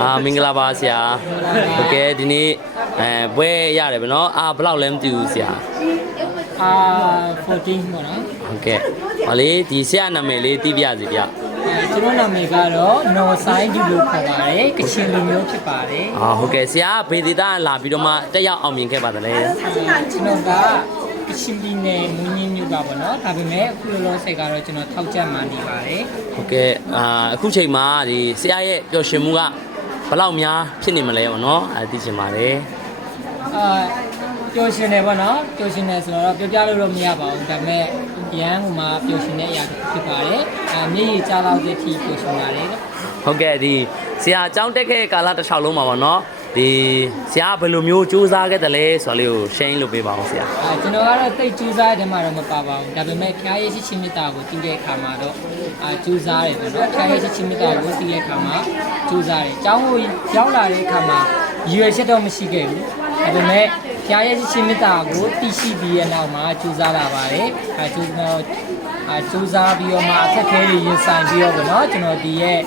အာမင်္ဂလာပါဆရာဟုတ်ကဲ့ဒီနေ့အဲဘွဲရတယ်ဗောနော်အာဘယ်လောက်လဲမသိဘူးဆရာအာ14ပေါ့နော်ဟုတ်ကဲ့ဟောလေဒီဆရာနာမည်လေးသိပြစီဗျအဲကျွန်တော်နာမည်ကတော့နော်ဆိုင်ဒီလို့ခေါ်ပါတယ်ကချင်လူမျိုးဖြစ်ပါတယ်အာဟုတ်ကဲ့ဆရာဘေဒေတာလာပြီးတော့မှတက်ရောက်အောင်မြင်ခဲ့ပါတယ်လေကျွန်တော်ကကချင်ပြည်နယ်မွေးညင်းမြို့ကပေါ့နော်ဒါပေမဲ့အခုလောလောဆယ်ကတော့ကျွန်တော်ထောက်ချက်မှနေပါတယ်ဟုတ်ကဲ့အာအခုချိန်မှာဒီဆရာရဲ့ပျော်ရွှင်မှုက ဘယ်လောက်များဖြစ်နေမလဲဗောနော်အဲသိချင်ပါတယ်အာပျော်ရှင်တယ်ပေါ့နော်ပျော်ရှင်တယ်ဆိုတော့ပြောပြလို့တော့မရပါဘူးဒါပေမဲ့ရန်ကမှပျော်ရှင်တဲ့အရာတစ်ခုဖြစ်ပါတယ်အာမျက်ရည်ကြားလောက်တဲ့အထိပျော်ရှင်ပါတယ်ဟုတ်ကဲ့ဒီဆရာအကြောင်းတက်ခဲ့တဲ့ကာလတစ်လျှောက်လုံးမှာဗောနော် ဒီဆရာဘယ်လိုမျိုးစူးစမ်းခဲ့တယ်လဲဆိုတာလေးကိုရှင်းလို့ပေးပါအောင်ဆရာအာကျွန်တော်ကတော့တိတ်ကြိုးစားတယ်မှတော့မပါပါဘူးဒါပေမဲ့ဖျားရဲ့ရှိချင်းမေတ္တာကိုတည်တဲ့အခါမှာတော့အာကြိုးစားတယ်ပေါ့နော်ဖျားရဲ့ရှိချင်းမေတ္တာကိုတည်တဲ့အခါမှာကြိုးစားတယ်အကြောင်းကိုရောက်လာတဲ့အခါမှာရည်ရွယ်ချက်တော့မရှိခဲ့ဘူးဒါပေမဲ့ဖျားရဲ့ရှိချင်းမေတ္တာကိုသိရှိပြီးရနောက်မှာကြိုးစားလာပါတယ်အာကျွန်တော်အာကြိုးစားပြီးတော့မှအခက်အခဲတွေရင်ဆိုင်ပြီးတော့ပေါ့နော်ကျွန်တော်ဒီရဲ့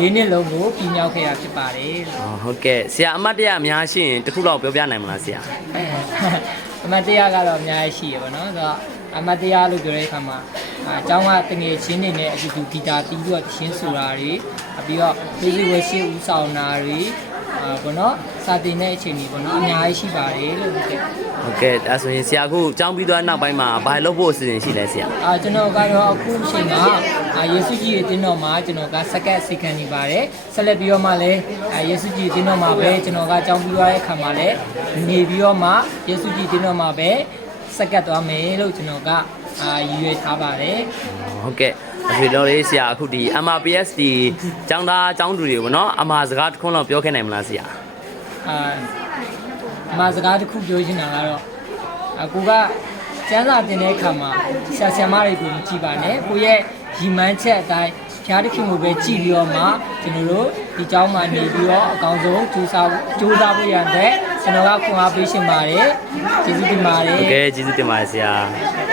၄နှစ်လုံးကိုပြည်မြောက်ခဲ့ရဖြစ်ပါတယ်လို့အော်ဟုတ်ကဲ့ဆရာအမတ်တရားအများရှိရင်တစ်ခုလောက်ပြောပြနိုင်မလားဆရာအဲအမတ်တရားကတော့အများကြီးရှိရပါတော့ဆိုတော့အမတ်တရားလို့ပြောတဲ့အခါမှာအဲအကြောင်းကတငယ်ချင်းတွေနဲ့အတူတူဂီတာတီးပြီးတော့သင်းဆိုတာတွေပြီးတော့ music worship ဦးဆောင်တာတွေ အာဘောနော်စာတင်တဲ့အချိန်တွေဘောနော်အများကြီးရှိပါတယ်လို့ပြောတယ်ဟုတ်ကဲ့ဒါဆိုရင်ဆရာအခုចောင်းပြီးသွားနောက်ပိုင်းမှာဘာလုပ်ဖို့အစီအစဉ်ရှိလဲဆရာအာကျွန်တော်ကတော့အခုအချိန်မှာအာယေစုကြီးရဲ့တင်းတော်မှာကျွန်တော်ကစကတ်စိတ်ခံနေပါတယ်ဆက်လက်ပြီးတော့မှလည်းအာယေစုကြီးရဲ့တင်းတော်မှာပဲကျွန်တော်ကကြောင်းပြီးသွားတဲ့အခါမှာလည်းနေပြီးတော့မှယေစုကြီးတင်းတော်မှာပဲစကတ်သွားမယ်လို့ကျွန်တော်က အာရည်ရွယ်ထားပါတယ် ဟုတ်ကဲ့အခုတော့လေးဆရာအခုဒီ MRPSD ចောင်းသားចောင်းသူတွေပေါ့နော်အမှားစကားတစ်ခုတော့ပြောခဲ့နိုင်မလားဆရာ အာအမှာစကားတစ်ခုပြောချင်တာကတော့အကူကကျန်းစာတင်တဲ့အခါမှာဆရာဆရာမတွေကိုမကြည့်ပါနဲ့ကိုရဲ့ရီမန်းချက်အတိုင်းဖျားတစ်ခင်ကိုပဲကြည့်ပြီးတော့မှကျွန်တော်တို့ဒီเจ้าမှာနေပြီးတော့အကောင်းဆုံးကြိုးစားကြိုးစားဖို့ရတဲ့ကျွန်တော်ကခွန်အားပေးရှင်ပါတယ်ကျေးဇူးတင်ပါတယ် ဟုတ်ကဲ့ကျေးဇူးတင်ပါတယ်ဆရာ